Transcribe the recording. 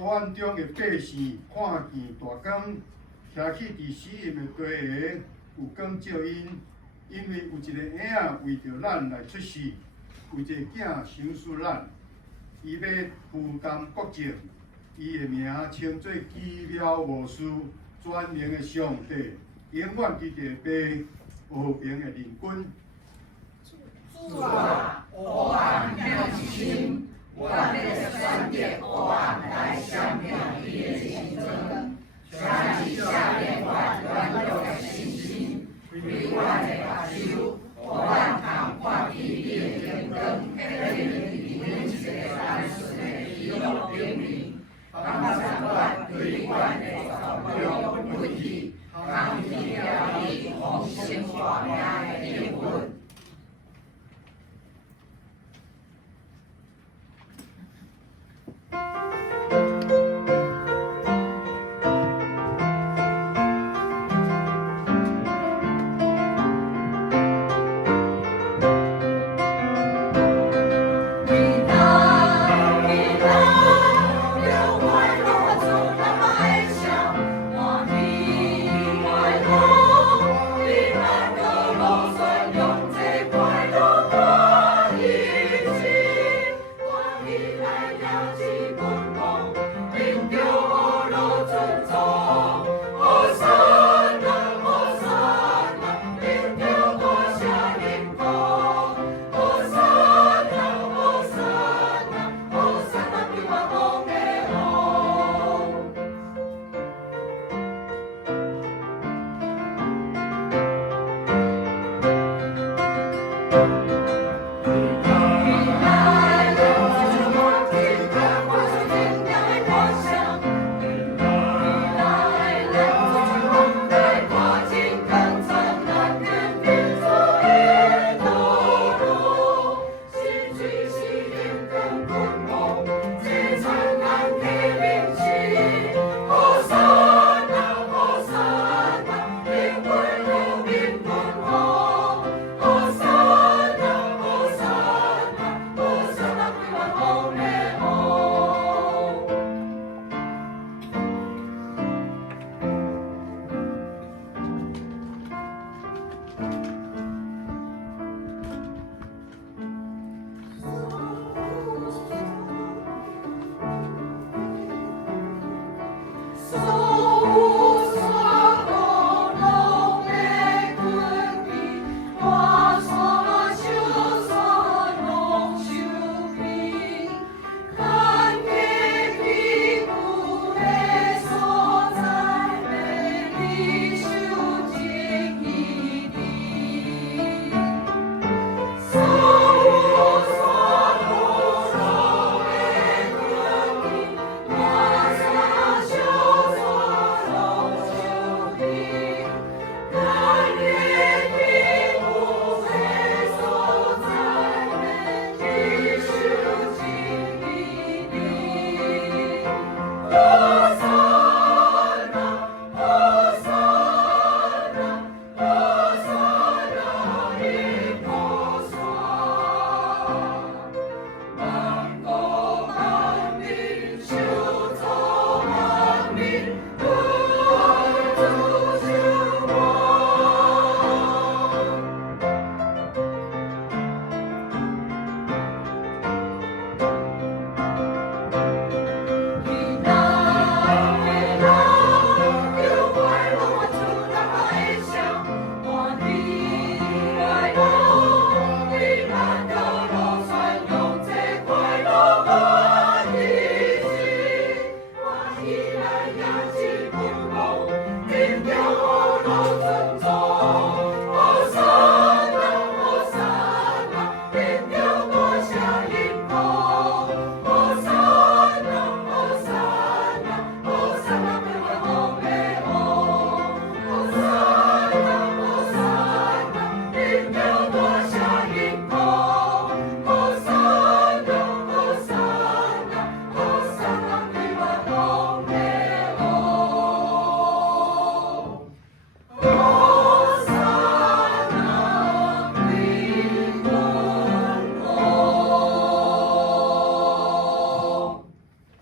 湾中的百姓看见大光，徛起伫死荫的地下，有光照因，因为有一个婴仔为着咱来出世，为一个囝想死咱，伊要负担国政，伊的名称做奇妙无私、全能的上帝，永远记着爸和平的人君。主啊，黑暗渺一心，我要选择黑暗来消灭伊的竞争，全是下面我软弱的信心，为我的目睭，互咱通看见你的荣光，迄个阮一个单纯的喜乐灵明，感谢我对阮的